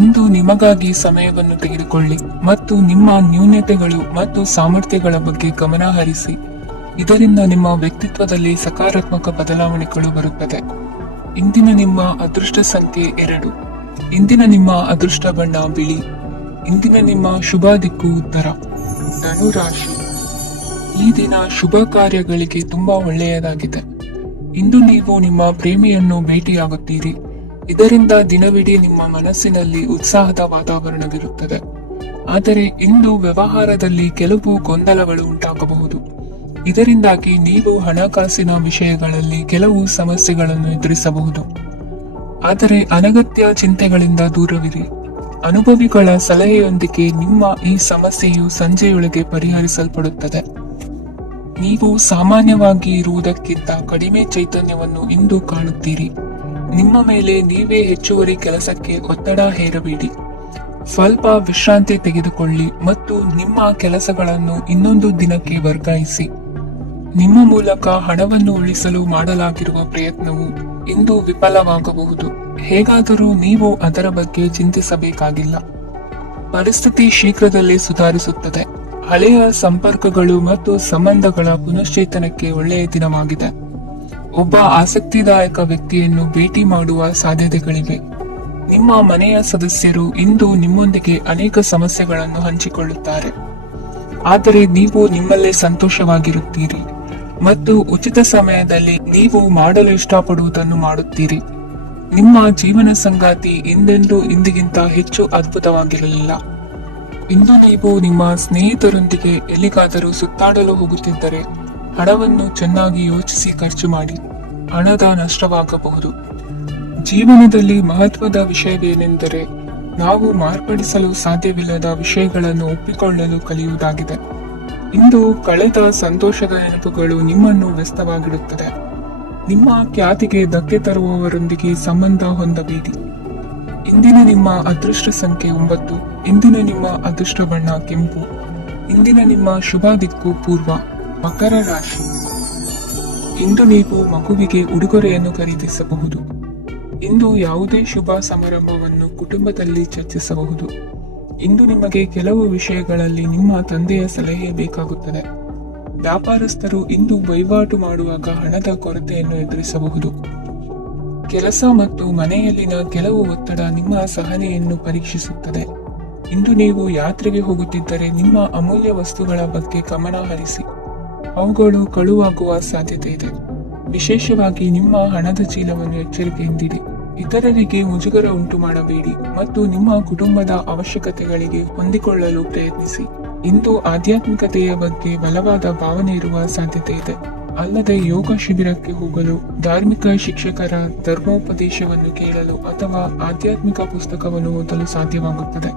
ಇಂದು ನಿಮಗಾಗಿ ಸಮಯವನ್ನು ತೆಗೆದುಕೊಳ್ಳಿ ಮತ್ತು ನಿಮ್ಮ ನ್ಯೂನತೆಗಳು ಮತ್ತು ಸಾಮರ್ಥ್ಯಗಳ ಬಗ್ಗೆ ಗಮನ ಹರಿಸಿ. ಇದರಿಂದ ನಿಮ್ಮ ವ್ಯಕ್ತಿತ್ವದಲ್ಲಿ ಸಕಾರಾತ್ಮಕ ಬದಲಾವಣೆಗಳು ಬರುತ್ತದೆ. ಇಂದಿನ ನಿಮ್ಮ ಅದೃಷ್ಟ ಸಂಖ್ಯೆ 2. ಇಂದಿನ ನಿಮ್ಮ ಅದೃಷ್ಟ ಬಣ್ಣ ಬಿಳಿ. ಇಂದಿನ ನಿಮ್ಮ ಶುಭ ದಿಕ್ಕು ಉತ್ತರ. ಧನು ರಾಶಿ. ಈ ದಿನ ಶುಭ ಕಾರ್ಯಗಳಿಗೆ ತುಂಬಾ ಒಳ್ಳೆಯದಾಗಿದೆ. ಇಂದು ನೀವು ನಿಮ್ಮ ಪ್ರೇಮಿಯನ್ನು ಭೇಟಿಯಾಗುತ್ತೀರಿ. ಇದರಿಂದ ದಿನವಿಡೀ ನಿಮ್ಮ ಮನಸ್ಸಿನಲ್ಲಿ ಉತ್ಸಾಹದ ವಾತಾವರಣವಿರುತ್ತದೆ. ಆದರೆ ಇಂದು ವ್ಯವಹಾರದಲ್ಲಿ ಕೆಲವು ಗೊಂದಲಗಳು ಉಂಟಾಗಬಹುದು. ಇದರಿಂದಾಗಿ ನೀವು ಹಣಕಾಸಿನ ವಿಷಯಗಳಲ್ಲಿ ಕೆಲವು ಸಮಸ್ಯೆಗಳನ್ನು ಎದುರಿಸಬಹುದು. ಆದರೆ ಅನಗತ್ಯ ಚಿಂತೆಗಳಿಂದ ದೂರವಿರಿ. ಅನುಭವಿಗಳ ಸಲಹೆಯೊಂದಿಗೆ ನಿಮ್ಮ ಈ ಸಮಸ್ಯೆಯು ಸಂಜೆಯೊಳಗೆ ಪರಿಹರಿಸಲ್ಪಡುತ್ತದೆ. ನೀವು ಸಾಮಾನ್ಯವಾಗಿ ಇರುವುದಕ್ಕಿಂತ ಕಡಿಮೆ ಚೈತನ್ಯವನ್ನು ಇಂದು ಕಾಣುತ್ತೀರಿ. ನಿಮ್ಮ ಮೇಲೆ ನೀವೇ ಹೆಚ್ಚುವರಿ ಕೆಲಸಕ್ಕೆ ಒತ್ತಡ ಹೇರಬೇಡಿ. ಸ್ವಲ್ಪ ವಿಶ್ರಾಂತಿ ತೆಗೆದುಕೊಳ್ಳಿ ಮತ್ತು ನಿಮ್ಮ ಕೆಲಸಗಳನ್ನು ಇನ್ನೊಂದು ದಿನಕ್ಕೆ ವರ್ಗಾಯಿಸಿ. ನಿಮ್ಮ ಮೂಲಕ ಹಣವನ್ನು ಉಳಿಸಲು ಮಾಡಲಾಗಿರುವ ಪ್ರಯತ್ನವು ಇಂದು ವಿಫಲವಾಗಬಹುದು. ಹೇಗಾದರೂ ನೀವು ಅದರ ಬಗ್ಗೆ ಚಿಂತಿಸಬೇಕಾಗಿಲ್ಲ. ಪರಿಸ್ಥಿತಿ ಶೀಘ್ರದಲ್ಲೇ ಸುಧಾರಿಸುತ್ತದೆ. ಹಳೆಯ ಸಂಪರ್ಕಗಳು ಮತ್ತು ಸಂಬಂಧಗಳ ಪುನಶ್ಚೇತನಕ್ಕೆ ಒಳ್ಳೆಯ ದಿನವಾಗಿದೆ. ಒಬ್ಬ ಆಸಕ್ತಿದಾಯಕ ವ್ಯಕ್ತಿಯನ್ನು ಭೇಟಿ ಮಾಡುವ ಸಾಧ್ಯತೆಗಳಿವೆ. ನಿಮ್ಮ ಮನೆಯ ಸದಸ್ಯರು ಇಂದು ನಿಮ್ಮೊಂದಿಗೆ ಅನೇಕ ಸಮಸ್ಯೆಗಳನ್ನು ಹಂಚಿಕೊಳ್ಳುತ್ತಾರೆ. ಆದರೆ ನೀವು ನಿಮ್ಮಲ್ಲೇ ಸಂತೋಷವಾಗಿರುತ್ತೀರಿ ಮತ್ತು ಉಚಿತ ಸಮಯದಲ್ಲಿ ನೀವು ಮಾಡಲು ಇಷ್ಟಪಡುವುದನ್ನು ಮಾಡುತ್ತೀರಿ. ನಿಮ್ಮ ಜೀವನ ಸಂಗಾತಿ ಇಂದೆಂದೂ ಇಂದಿಗಿಂತ ಹೆಚ್ಚು ಅದ್ಭುತವಾಗಿರಲಿಲ್ಲ. ಇಂದು ನೀವು ನಿಮ್ಮ ಸ್ನೇಹಿತರೊಂದಿಗೆ ಎಲ್ಲಿಗಾದರೂ ಸುತ್ತಾಡಲು ಹೋಗುತ್ತಿದ್ದರೆ ಹಣವನ್ನು ಚೆನ್ನಾಗಿ ಯೋಚಿಸಿ ಖರ್ಚು ಮಾಡಿ. ಹಣದ ನಷ್ಟವಾಗಬಹುದು. ಜೀವನದಲ್ಲಿ ಮಹತ್ವದ ವಿಷಯವೇನೆಂದರೆ ನಾವು ಮಾರ್ಪಡಿಸಲು ಸಾಧ್ಯವಿಲ್ಲದ ವಿಷಯಗಳನ್ನು ಒಪ್ಪಿಕೊಳ್ಳಲು ಕಲಿಯುವುದಾಗಿದೆ. ಇಂದು ಕಳೆದ ಸಂತೋಷದ ನೆನಪುಗಳು ನಿಮ್ಮನ್ನು ವ್ಯಸ್ತವಾಗಿಡುತ್ತದೆ. ನಿಮ್ಮ ಖ್ಯಾತಿಗೆ ಧಕ್ಕೆ ತರುವವರೊಂದಿಗೆ ಸಂಬಂಧ ಹೊಂದಬೇಡಿ. ಇಂದಿನ ನಿಮ್ಮ ಅದೃಷ್ಟ ಸಂಖ್ಯೆ 9. ಇಂದಿನ ನಿಮ್ಮ ಅದೃಷ್ಟ ಬಣ್ಣ ಕೆಂಪು. ಇಂದಿನ ನಿಮ್ಮ ಶುಭ ದಿಕ್ಕು ಪೂರ್ವ. ಮಕರ ರಾಶಿ. ಇಂದು ನೀವು ಮಗುವಿಗೆ ಉಡುಗೊರೆಯನ್ನು ಖರೀದಿಸಬಹುದು. ಇಂದು ಯಾವುದೇ ಶುಭ ಸಮಾರಂಭವನ್ನು ಕುಟುಂಬದಲ್ಲಿ ಚರ್ಚಿಸಬಹುದು. ಇಂದು ನಿಮಗೆ ಕೆಲವು ವಿಷಯಗಳಲ್ಲಿ ನಿಮ್ಮ ತಂದೆಯ ಸಲಹೆ ಬೇಕಾಗುತ್ತದೆ. ವ್ಯಾಪಾರಸ್ಥರು ಇಂದು ವಹಿವಾಟು ಮಾಡುವಾಗ ಹಣದ ಕೊರತೆಯನ್ನು ಎದುರಿಸಬಹುದು. ಕೆಲಸ ಮತ್ತು ಮನೆಯಲ್ಲಿನ ಕೆಲವು ಒತ್ತಡ ನಿಮ್ಮ ಸಹನೆಯನ್ನು ಪರೀಕ್ಷಿಸುತ್ತದೆ. ಇಂದು ನೀವು ಯಾತ್ರೆಗೆ ಹೋಗುತ್ತಿದ್ದರೆ ನಿಮ್ಮ ಅಮೂಲ್ಯ ವಸ್ತುಗಳ ಬಗ್ಗೆ ಗಮನ ಹರಿಸಿ. ಅವುಗಳು ಕಳುವಾಗುವ ಸಾಧ್ಯತೆ ಇದೆ. ವಿಶೇಷವಾಗಿ ನಿಮ್ಮ ಹಣದ ಚೀಲವನ್ನು ಎಚ್ಚರಿಕೆಯಿಂದಿಡಿ. ಇತರರಿಗೆ ಮುಜುಗರ ಉಂಟು ಮಾಡಬೇಡಿ ಮತ್ತು ನಿಮ್ಮ ಕುಟುಂಬದ ಅವಶ್ಯಕತೆಗಳಿಗೆ ಹೊಂದಿಕೊಳ್ಳಲು ಪ್ರಯತ್ನಿಸಿ. ಇಂದು ಆಧ್ಯಾತ್ಮಿಕತೆಯ ಬಗ್ಗೆ ಬಲವಾದ ಭಾವನೆ ಇರುವ ಸಾಧ್ಯತೆ ಇದೆ. ಅಲ್ಲದೆ ಯೋಗ ಶಿಬಿರಕ್ಕೆ ಹೋಗಲು, ಧಾರ್ಮಿಕ ಶಿಕ್ಷಕರ ಧರ್ಮೋಪದೇಶವನ್ನು ಕೇಳಲು ಅಥವಾ ಆಧ್ಯಾತ್ಮಿಕ ಪುಸ್ತಕವನ್ನು ಓದಲು ಸಾಧ್ಯವಾಗುತ್ತದೆ.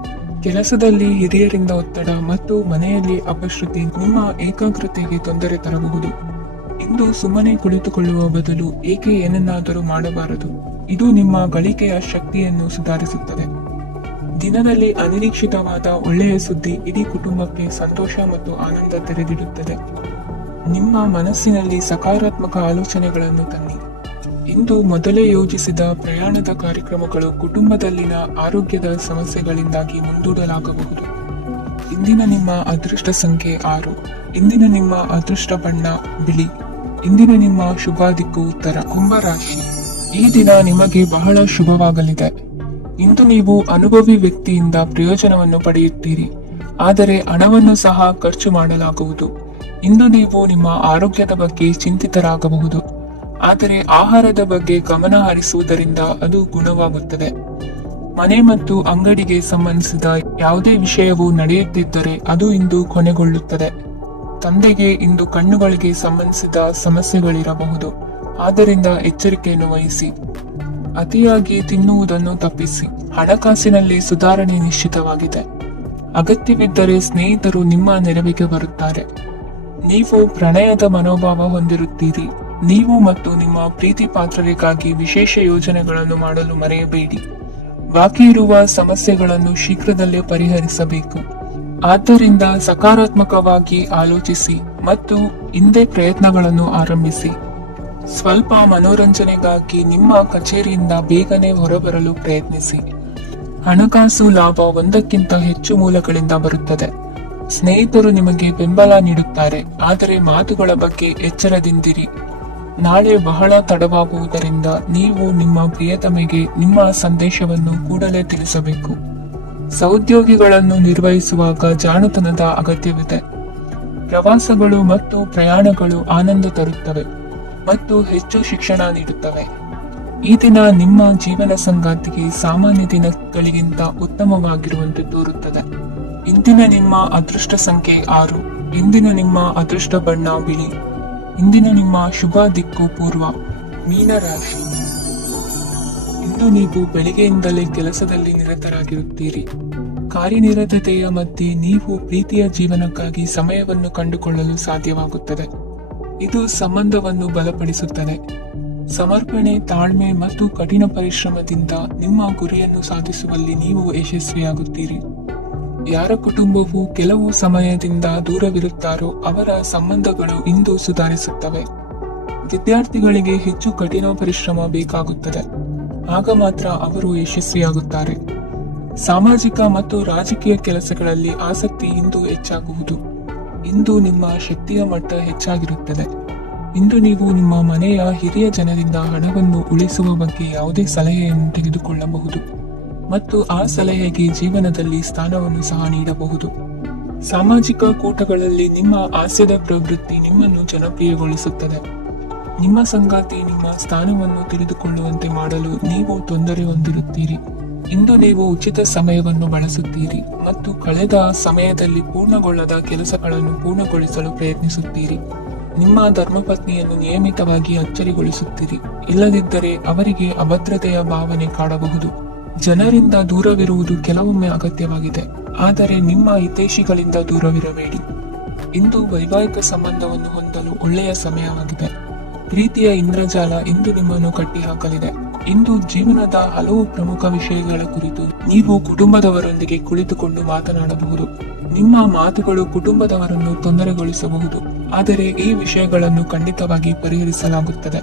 ಕೆಲಸದಲ್ಲಿ ಹಿರಿಯರಿಂದ ಒತ್ತಡ ಮತ್ತು ಮನೆಯಲ್ಲಿ ಅಪಶ್ರುತಿ ನಿಮ್ಮ ಏಕಾಗ್ರತೆಗೆ ತೊಂದರೆ ತರಬಹುದು. ಇಂದು ಸುಮ್ಮನೆ ಕುಳಿತುಕೊಳ್ಳುವ ಬದಲು ಏಕೆ ಏನನ್ನಾದರೂ ಮಾಡಬಾರದು. ಇದು ನಿಮ್ಮ ಗಳಿಕೆಯ ಶಕ್ತಿಯನ್ನು ಸುಧಾರಿಸುತ್ತದೆ. ದಿನದಲ್ಲಿ ಅನಿರೀಕ್ಷಿತವಾದ ಒಳ್ಳೆಯ ಸುದ್ದಿ ಇಡೀ ಕುಟುಂಬಕ್ಕೆ ಸಂತೋಷ ಮತ್ತು ಆನಂದ ತೆರೆದಿಡುತ್ತದೆ. ನಿಮ್ಮ ಮನಸ್ಸಿನಲ್ಲಿ ಸಕಾರಾತ್ಮಕ ಆಲೋಚನೆಗಳನ್ನು ತನ್ನಿ. ಇಂದು ಮೊದಲೇ ಯೋಜಿಸಿದ ಪ್ರಯಾಣದ ಕಾರ್ಯಕ್ರಮಗಳು ಕುಟುಂಬದಲ್ಲಿನ ಆರೋಗ್ಯದ ಸಮಸ್ಯೆಗಳಿಂದಾಗಿ ಮುಂದೂಡಲಾಗಬಹುದು. ಇಂದಿನ ನಿಮ್ಮ ಅದೃಷ್ಟ ಸಂಖ್ಯೆ 6. ಇಂದಿನ ನಿಮ್ಮ ಅದೃಷ್ಟ ಬಣ್ಣ ಬಿಳಿ. ಇಂದಿನ ನಿಮ್ಮ ಶುಭ ದಿಕ್ಕು ಉತ್ತರ. ಕುಂಭರಾಶಿ. ಈ ದಿನ ನಿಮಗೆ ಬಹಳ ಶುಭವಾಗಲಿದೆ. ಇಂದು ನೀವು ಅನುಭವಿ ವ್ಯಕ್ತಿಯಿಂದ ಪ್ರಯೋಜನವನ್ನು ಪಡೆಯುತ್ತೀರಿ, ಆದರೆ ಹಣವನ್ನು ಸಹ ಖರ್ಚು ಮಾಡಲಾಗುವುದು. ಇಂದು ನೀವು ನಿಮ್ಮ ಆರೋಗ್ಯದ ಬಗ್ಗೆ ಚಿಂತಿತರಾಗಬಹುದು, ಆದರೆ ಆಹಾರದ ಬಗ್ಗೆ ಗಮನ ಹರಿಸುವುದರಿಂದ ಅದು ಗುಣವಾಗುತ್ತದೆ. ಮನೆ ಮತ್ತು ಅಂಗಡಿಗೆ ಸಂಬಂಧಿಸಿದ ಯಾವುದೇ ವಿಷಯವು ನಡೆಯುತ್ತಿದ್ದರೆ ಅದು ಇಂದು ಕೊನೆಗೊಳ್ಳುತ್ತದೆ. ತಂದೆಗೆ ಇಂದು ಕಣ್ಣುಗಳಿಗೆ ಸಂಬಂಧಿಸಿದ ಸಮಸ್ಯೆಗಳಿರಬಹುದು, ಆದ್ದರಿಂದ ಎಚ್ಚರಿಕೆಯನ್ನು ವಹಿಸಿ. ಅತಿಯಾಗಿ ತಿನ್ನುವುದನ್ನು ತಪ್ಪಿಸಿ. ಹಣಕಾಸಿನಲ್ಲಿ ಸುಧಾರಣೆ ನಿಶ್ಚಿತವಾಗಿದೆ. ಅಗತ್ಯವಿದ್ದರೆ ಸ್ನೇಹಿತರು ನಿಮ್ಮ ನೆರವಿಗೆ ಬರುತ್ತಾರೆ. ನೀವು ಪ್ರಣಯದ ಮನೋಭಾವ ಹೊಂದಿರುತ್ತೀರಿ. ನೀವು ಮತ್ತು ನಿಮ್ಮ ಪ್ರೀತಿ ಪಾತ್ರರಿಗಾಗಿ ವಿಶೇಷ ಯೋಜನೆಗಳನ್ನು ಮಾಡಲು ಮರೆಯಬೇಡಿ. ಬಾಕಿ ಇರುವ ಸಮಸ್ಯೆಗಳನ್ನು ಶೀಘ್ರದಲ್ಲೇ ಪರಿಹರಿಸಬೇಕು. ಆದ್ದರಿಂದ ಸಕಾರಾತ್ಮಕವಾಗಿ ಆಲೋಚಿಸಿ ಮತ್ತು ಹಿಂದೆ ಪ್ರಯತ್ನಗಳನ್ನು ಆರಂಭಿಸಿ. ಸ್ವಲ್ಪ ಮನೋರಂಜನೆಗಾಗಿ ನಿಮ್ಮ ಕಚೇರಿಯಿಂದ ಬೇಗನೆ ಹೊರಬರಲು ಪ್ರಯತ್ನಿಸಿ. ಹಣಕಾಸು ಲಾಭ ಒಂದಕ್ಕಿಂತ ಹೆಚ್ಚು ಮೂಲಗಳಿಂದ ಬರುತ್ತದೆ. ಸ್ನೇಹಿತರು ನಿಮಗೆ ಬೆಂಬಲ ನೀಡುತ್ತಾರೆ, ಆದರೆ ಮಾತುಗಳ ಬಗ್ಗೆ ಎಚ್ಚರದಿಂದಿರಿ. ನಾಳೆ ಬಹಳ ತಡವಾಗುವುದರಿಂದ ನೀವು ನಿಮ್ಮ ಪ್ರಿಯತಮೆಗೆ ನಿಮ್ಮ ಸಂದೇಶವನ್ನು ಕೂಡಲೇ ತಿಳಿಸಬೇಕು. ಸಹೋದ್ಯೋಗಿಗಳನ್ನು ನಿರ್ವಹಿಸುವಾಗ ಜಾಣತನದ ಅಗತ್ಯವಿದೆ. ಪ್ರವಾಸಗಳು ಮತ್ತು ಪ್ರಯಾಣಗಳು ಆನಂದ ತರುತ್ತವೆ ಮತ್ತು ಹೆಚ್ಚು ಶಿಕ್ಷಣ ನೀಡುತ್ತವೆ. ಈ ದಿನ ನಿಮ್ಮ ಜೀವನ ಸಂಗಾತಿಗೆ ಸಾಮಾನ್ಯ ದಿನಗಳಿಗಿಂತ ಉತ್ತಮವಾಗಿರುವಂತೆ ತೋರುತ್ತದೆ. ಇಂದಿನ ನಿಮ್ಮ ಅದೃಷ್ಟ ಸಂಖ್ಯೆ 6. ಇಂದಿನ ನಿಮ್ಮ ಅದೃಷ್ಟ ಬಣ್ಣ ಬಿಳಿ. ಇಂದಿನ ನಿಮ್ಮ ಶುಭ ದಿಕ್ಕು ಪೂರ್ವ. ಮೀನರಾಶಿ. ಇಂದು ನೀವು ಬೆಳಿಗ್ಗೆಯಿಂದಲೇ ಕೆಲಸದಲ್ಲಿ ನಿರತರಾಗಿರುತ್ತೀರಿ. ಕಾರ್ಯನಿರತತೆಯ ಮಧ್ಯೆ ನೀವು ಪ್ರೀತಿಯ ಜೀವನಕ್ಕಾಗಿ ಸಮಯವನ್ನು ಕಂಡುಕೊಳ್ಳಲು ಸಾಧ್ಯವಾಗುತ್ತದೆ. ಇದು ಸಂಬಂಧವನ್ನು ಬಲಪಡಿಸುತ್ತದೆ. ಸಮರ್ಪಣೆ, ತಾಳ್ಮೆ ಮತ್ತು ಕಠಿಣ ಪರಿಶ್ರಮದಿಂದ ನಿಮ್ಮ ಗುರಿಯನ್ನು ಸಾಧಿಸುವಲ್ಲಿ ನೀವು ಯಶಸ್ವಿಯಾಗುತ್ತೀರಿ. ಯಾರ ಕುಟುಂಬವು ಕೆಲವು ಸಮಯದಿಂದ ದೂರವಿರುತ್ತಾರೋ ಅವರ ಸಂಬಂಧಗಳು ಇಂದು ಸುಧಾರಿಸುತ್ತವೆ. ವಿದ್ಯಾರ್ಥಿಗಳಿಗೆ ಹೆಚ್ಚು ಕಠಿಣ ಪರಿಶ್ರಮ ಬೇಕಾಗುತ್ತದೆ, ಆಗ ಮಾತ್ರ ಅವರು ಯಶಸ್ವಿಯಾಗುತ್ತಾರೆ. ಸಾಮಾಜಿಕ ಮತ್ತು ರಾಜಕೀಯ ಕೆಲಸಗಳಲ್ಲಿ ಆಸಕ್ತಿ ಇಂದು ಹೆಚ್ಚಾಗುವುದು. ಇಂದು ನಿಮ್ಮ ಶಕ್ತಿಯ ಮಟ್ಟ ಹೆಚ್ಚಾಗಿರುತ್ತದೆ. ಇಂದು ನೀವು ನಿಮ್ಮ ಮನೆಯ ಹಿರಿಯ ಜನರಿಂದ ಹಣವನ್ನು ಉಳಿಸುವ ಬಗ್ಗೆ ಯಾವುದೇ ಸಲಹೆಯನ್ನು ತೆಗೆದುಕೊಳ್ಳಬಹುದು ಮತ್ತು ಆ ಸಲಹೆಗೆ ಜೀವನದಲ್ಲಿ ಸ್ಥಾನವನ್ನು ಸಹ ನೀಡಬಹುದು. ಸಾಮಾಜಿಕ ಕೂಟಗಳಲ್ಲಿ ನಿಮ್ಮ ಹಾಸ್ಯದ ಪ್ರವೃತ್ತಿ ನಿಮ್ಮನ್ನು ಜನಪ್ರಿಯಗೊಳಿಸುತ್ತದೆ. ನಿಮ್ಮ ಸಂಗಾತಿ ನಿಮ್ಮ ಸ್ಥಾನವನ್ನು ತಿಳಿದುಕೊಳ್ಳುವಂತೆ ಮಾಡಲು ನೀವು ತೊಂದರೆ ಹೊಂದಿರುತ್ತೀರಿ. ಇಂದು ನೀವು ಉಚಿತ ಸಮಯವನ್ನು ಬಳಸುತ್ತೀರಿ ಮತ್ತು ಕಳೆದ ಸಮಯದಲ್ಲಿ ಪೂರ್ಣಗೊಳ್ಳದ ಕೆಲಸಗಳನ್ನು ಪೂರ್ಣಗೊಳಿಸಲು ಪ್ರಯತ್ನಿಸುತ್ತೀರಿ. ನಿಮ್ಮ ಧರ್ಮಪತ್ನಿಯನ್ನು ನಿಯಮಿತವಾಗಿ ಅಚ್ಚರಿಗೊಳಿಸುತ್ತೀರಿ, ಇಲ್ಲದಿದ್ದರೆ ಅವರಿಗೆ ಅಭದ್ರತೆಯ ಭಾವನೆ ಕಾಡಬಹುದು. ಜನರಿಂದ ದೂರವಿರುವುದು ಕೆಲವೊಮ್ಮೆ ಅಗತ್ಯವಾಗಿದೆ, ಆದರೆ ನಿಮ್ಮ ಹಿತೈಷಿಗಳಿಂದ ದೂರವಿರಬೇಡಿ. ಇಂದು ವೈವಾಹಿಕ ಸಂಬಂಧವನ್ನು ಹೊಂದಲು ಒಳ್ಳೆಯ ಸಮಯವಾಗಿದೆ. ಪ್ರೀತಿಯ ಇಂದ್ರಜಾಲ ಇಂದು ನಿಮ್ಮನ್ನು ಕಟ್ಟಿಹಾಕಲಿದೆ. ಇಂದು ಜೀವನದ ಹಲವು ಪ್ರಮುಖ ವಿಷಯಗಳ ಕುರಿತು ನೀವು ಕುಟುಂಬದವರೊಂದಿಗೆ ಕುಳಿತುಕೊಂಡು ಮಾತನಾಡಬಹುದು. ನಿಮ್ಮ ಮಾತುಗಳು ಕುಟುಂಬದವರನ್ನು ತೊಂದರೆಗೊಳಿಸಬಹುದು, ಆದರೆ ಈ ವಿಷಯಗಳನ್ನು ಖಂಡಿತವಾಗಿ ಪರಿಹರಿಸಲಾಗುತ್ತದೆ.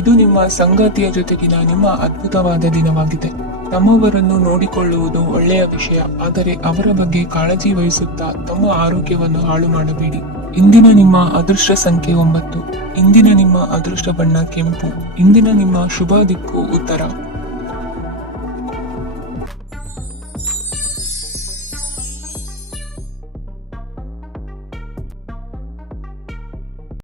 ಇದು ನಿಮ್ಮ ಸಂಗಾತಿಯ ಜೊತೆಗಿನ ನಿಮ್ಮ ಅದ್ಭುತವಾದ ದಿನವಾಗಿದೆ. ತಮ್ಮವರನ್ನು ನೋಡಿಕೊಳ್ಳುವುದು ಒಳ್ಳೆಯ ವಿಷಯ, ಆದರೆ ಅವರ ಬಗ್ಗೆ ಕಾಳಜಿ ವಹಿಸುತ್ತಾ ತಮ್ಮ ಆರೋಗ್ಯವನ್ನು ಹಾಳು ಮಾಡಬೇಡಿ. ಇಂದಿನ ನಿಮ್ಮ ಅದೃಷ್ಟ ಸಂಖ್ಯೆ 9. ಇಂದಿನ ನಿಮ್ಮ ಅದೃಷ್ಟ ಬಣ್ಣ ಕೆಂಪು. ಇಂದಿನ ನಿಮ್ಮ ಶುಭ ದಿಕ್ಕು ಉತ್ತರ.